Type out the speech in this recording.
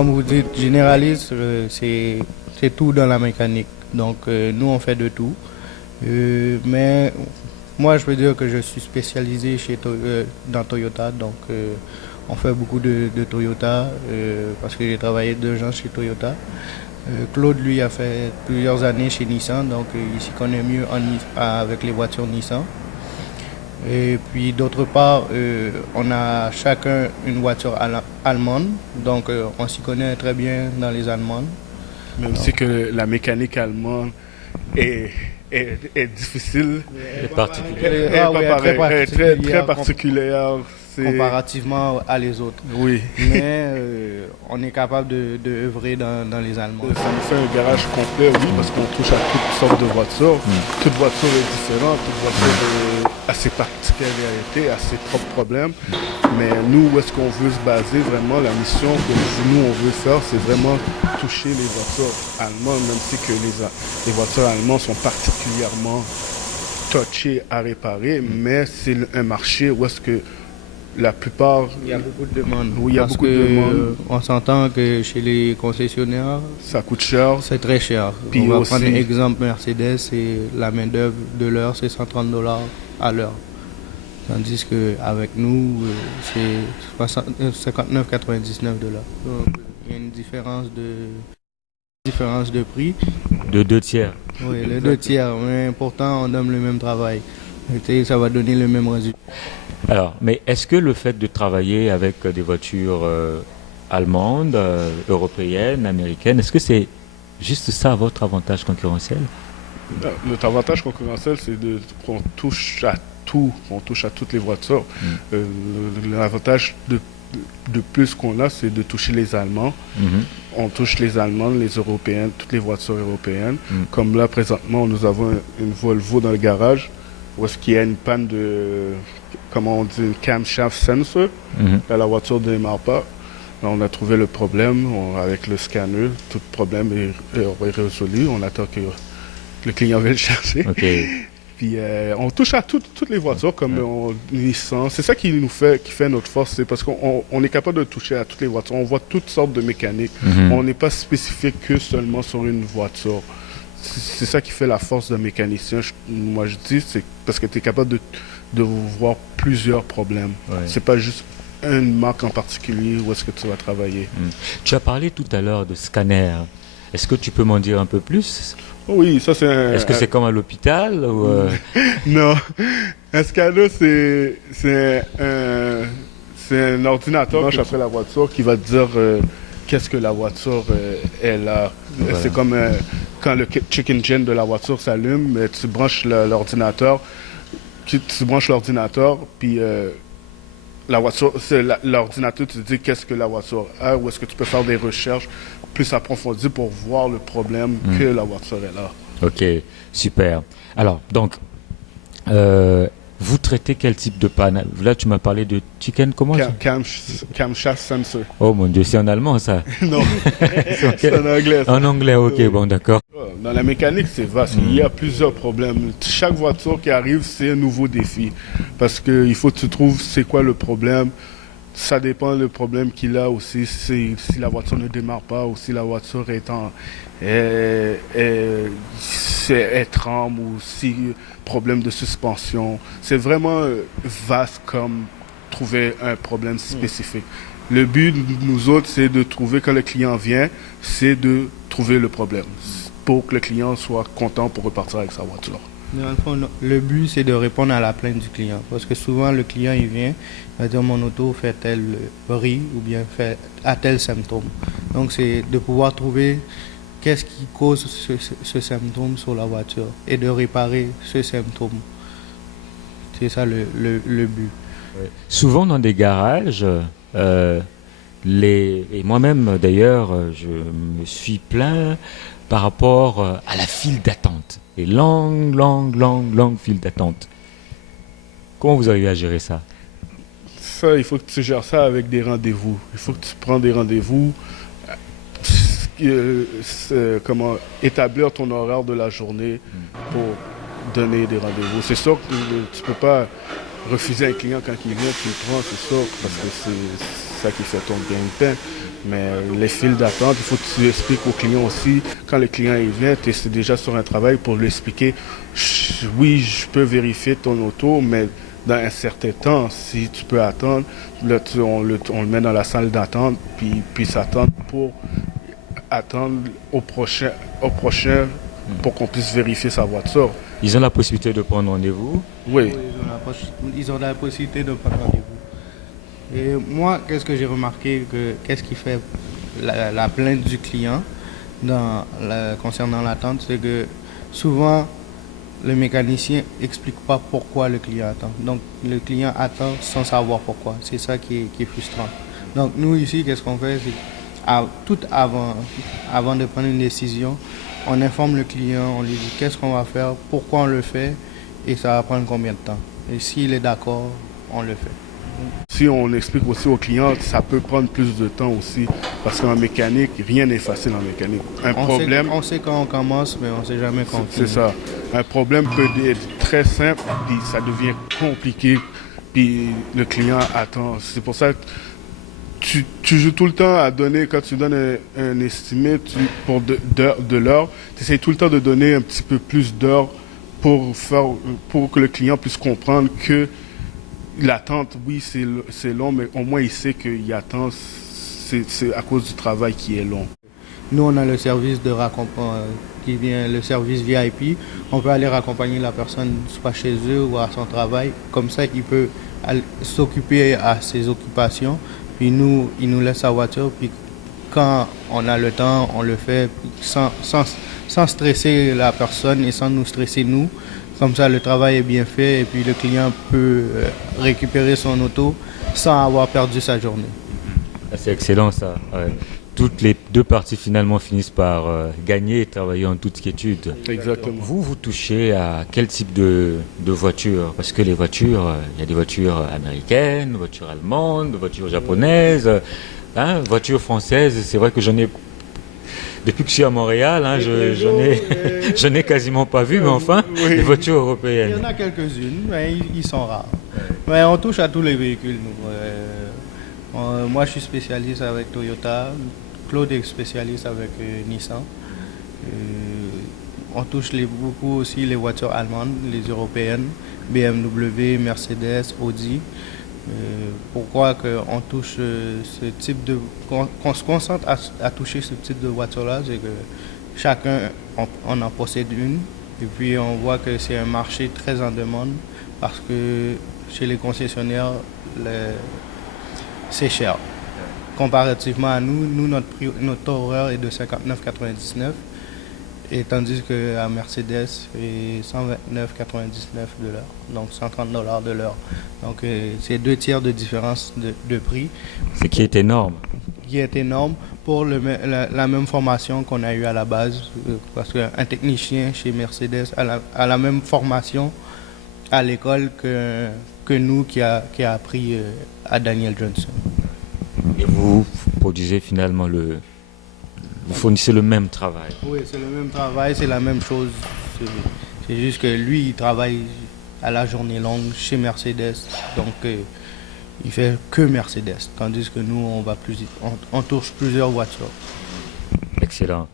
comme vous dites, généraliste, c'est tout dans la mécanique. Donc, nous, on fait de tout. Mais moi, je peux dire que je suis spécialisé dans Toyota. Donc, on fait beaucoup de Toyota parce que j'ai travaillé 2 ans chez Toyota. Claude, lui, a fait plusieurs années chez Nissan. Donc, il s'y connaît mieux avec les voitures Nissan. Et puis d'autre part, on a chacun une voiture allemande, donc on s'y connaît très bien dans les allemandes. Même si que la mécanique allemande est, est difficile, Et particulier. elle est Ah pas oui, pareille, elle est très particulière. Comparativement à les autres. Oui. Mais on est capable de œuvrer dans les allemandes. Ça nous fait un garage complet, oui, parce qu'on touche à toutes sortes de voitures. Toute voiture est différente, toute voiture a ses particularités, a ses propres problèmes. Mais nous, où est-ce qu'on veut se baser vraiment, la mission que nous, on veut faire, c'est vraiment toucher les voitures allemandes, même si que les voitures allemandes sont particulièrement touchées à réparer, mais c'est un marché où est-ce que la plupart... Il y a beaucoup de demandes. Oui, il y a beaucoup de demandes. On s'entend que chez les concessionnaires, ça coûte cher. C'est très cher. Puis on va aussi, prendre un exemple Mercedes, et la main-d'œuvre de l'heure, c'est $130 à l'heure. Tandis qu'avec nous, c'est 59,99 $. Donc, il y a une différence de prix. De 2/3. Oui, les 2/3, mais pourtant, on donne le même travail. Et ça va donner le même résultat. Alors, mais est-ce que le fait de travailler avec des voitures allemandes, européennes, américaines, est-ce que c'est juste ça votre avantage concurrentiel? Notre avantage concurrentiel, c'est qu'on touche à tout, on touche à toutes les voitures. L'avantage de plus qu'on a, c'est de toucher les Allemands. On touche les Allemandes, les Européennes, toutes les voitures européennes. Comme là, présentement, nous avons une Volvo dans le garage, où est-ce qu'il y a une panne de, comment on dit, une camshaft sensor. Là, la voiture ne démarre pas. Là, on a trouvé le problème avec le scanner. Tout problème est résolu. On attend que le client vienne le chercher. Okay. Puis on touche à toutes les voitures comme Nissan. C'est ça qui fait notre force, c'est parce qu'on est capable de toucher à toutes les voitures. On voit toutes sortes de mécaniques. On n'est pas spécifique que seulement sur une voiture. C'est ça qui fait la force d'un mécanicien. Moi, je dis, c'est parce que tu es capable de voir plusieurs problèmes. C'est pas juste une marque en particulier où est-ce que tu vas travailler. Tu as parlé tout à l'heure de scanner. Est-ce que tu peux m'en dire un peu plus? Oui, ça c'est Est-ce que c'est comme à l'hôpital ou Non, un scanner c'est un ordinateur qui après la voiture qui va te dire qu'est-ce que la voiture est là. C'est comme quand le check engine de la voiture s'allume, tu branches l'ordinateur, puis la voiture, l'ordinateur te dit qu'est-ce que la voiture a, ou est-ce que tu peux faire des recherches plus approfondies pour voir le problème que la voiture est là. Ok, super. Alors, donc, vous traitez quel type de panne? Là, tu m'as parlé de chicken, comment? Camshaft sensor. Oh mon Dieu, c'est en allemand ça? Non, c'est en anglais. En anglais, ok, bon, d'accord. Dans la mécanique, c'est vaste. Il y a plusieurs problèmes. Chaque voiture qui arrive, c'est un nouveau défi. Parce qu'il faut que tu trouves c'est quoi le problème. Ça dépend du problème qu'il a aussi. Si la voiture ne démarre pas ou si la voiture est tremble ou si problème de suspension. C'est vraiment vaste comme trouver un problème spécifique. Le but, nous autres, c'est de trouver, quand le client vient, c'est de trouver le problème pour que le client soit content pour repartir avec sa voiture. Dans le fond, le but, c'est de répondre à la plainte du client. Parce que souvent, le client, il vient, il va dire mon auto fait tel bruit ou bien a tel symptôme. Donc, c'est de pouvoir trouver qu'est-ce qui cause ce symptôme sur la voiture et de réparer ce symptôme. C'est ça le but. Souvent, dans des garages, et moi-même, d'ailleurs, je me suis plaint par rapport à la file d'attente. Et longue file d'attente. Comment vous arrivez à gérer ça? Ça, il faut que tu gères ça avec des rendez-vous. Il faut que tu prends des rendez-vous. Comment établir ton horaire de la journée pour donner des rendez-vous. C'est sûr que tu ne peux pas refuser un client quand il vient, tu le prends, c'est sûr, parce que c'est ça qui fait ton gain-pain. Mais les files d'attente, il faut que tu expliques au client aussi. Quand le client il vient, tu es déjà sur un travail pour lui expliquer, oui, je peux vérifier ton auto, mais dans un certain temps, si tu peux attendre, là, on le met dans la salle d'attente, puis s'attendre pour attendre au prochain pour qu'on puisse vérifier sa voiture. Ils ont la possibilité de prendre rendez-vous. Oui. Ils ont la possibilité de prendre rendez-vous. Et moi, qu'est-ce que j'ai remarqué, qu'est-ce qui fait la plainte du client concernant l'attente, c'est que souvent, le mécanicien n'explique pas pourquoi le client attend. Donc, le client attend sans savoir pourquoi. C'est ça qui est frustrant. Donc, nous, ici, qu'est-ce qu'on fait? C'est tout avant de prendre une décision, on informe le client, on lui dit qu'est-ce qu'on va faire, pourquoi on le fait, et ça va prendre combien de temps. Et s'il est d'accord, on le fait. Si on explique aussi aux clients, ça peut prendre plus de temps aussi, parce qu'en mécanique, rien n'est facile en mécanique. On sait quand on commence, mais on ne sait jamais quand on finit. C'est ça. Un problème peut être très simple, puis ça devient compliqué, puis le client attend. C'est pour ça que tu joues tout le temps à donner, quand tu donnes un estimé de l'heure, tu essaies tout le temps de donner un petit peu plus d'heures pour que le client puisse comprendre que l'attente, oui, c'est long, mais au moins il sait qu'il attend, c'est à cause du travail qui est long. Nous, on a le service de raccompagnement qui vient, le service VIP. On peut aller raccompagner la personne soit chez eux ou à son travail. Comme ça, il peut s'occuper à ses occupations. Puis nous, il nous laisse sa voiture. Puis quand on a le temps, on le fait sans stresser la personne et sans nous stresser nous. Comme ça, le travail est bien fait et puis le client peut récupérer son auto sans avoir perdu sa journée. C'est excellent ça. Ouais. Toutes les deux parties finalement finissent par gagner et travailler en toute quiétude. Exactement. Vous touchez à quel type de voiture? Parce que les voitures, il y a des voitures américaines, voitures allemandes, voitures japonaises, voitures françaises. C'est vrai que j'en ai... Depuis que je suis à Montréal, je n'ai quasiment pas vu, mais enfin, les voitures européennes. Il y en a quelques-unes, mais ils sont rares. Mais on touche à tous les véhicules, nous. Moi, je suis spécialiste avec Toyota. Claude est spécialiste avec Nissan. On touche beaucoup aussi les voitures allemandes, les européennes, BMW, Mercedes, Audi. Pourquoi on touche ce type de... qu'on se concentre à toucher ce type de voiture-là, c'est que chacun on en possède une. Et puis on voit que c'est un marché très en demande parce que chez les concessionnaires, c'est cher. Comparativement à nous, notre horaire est de 59,99 et tandis qu'à Mercedes, c'est 129,99 de l'heure, donc 130 $ de l'heure. Donc c'est 2 tiers de différence de prix. Ce qui est énorme. Qui est énorme pour la même formation qu'on a eue à la base, parce qu'un technicien chez Mercedes a la même formation à l'école que nous qui a appris à Daniel Johnson. Et vous produisez finalement vous fournissez le même travail. Oui, c'est le même travail, c'est la même chose. C'est juste que lui, il travaille à la journée longue chez Mercedes, donc il fait que Mercedes, tandis que nous, on touche plusieurs voitures. Excellent.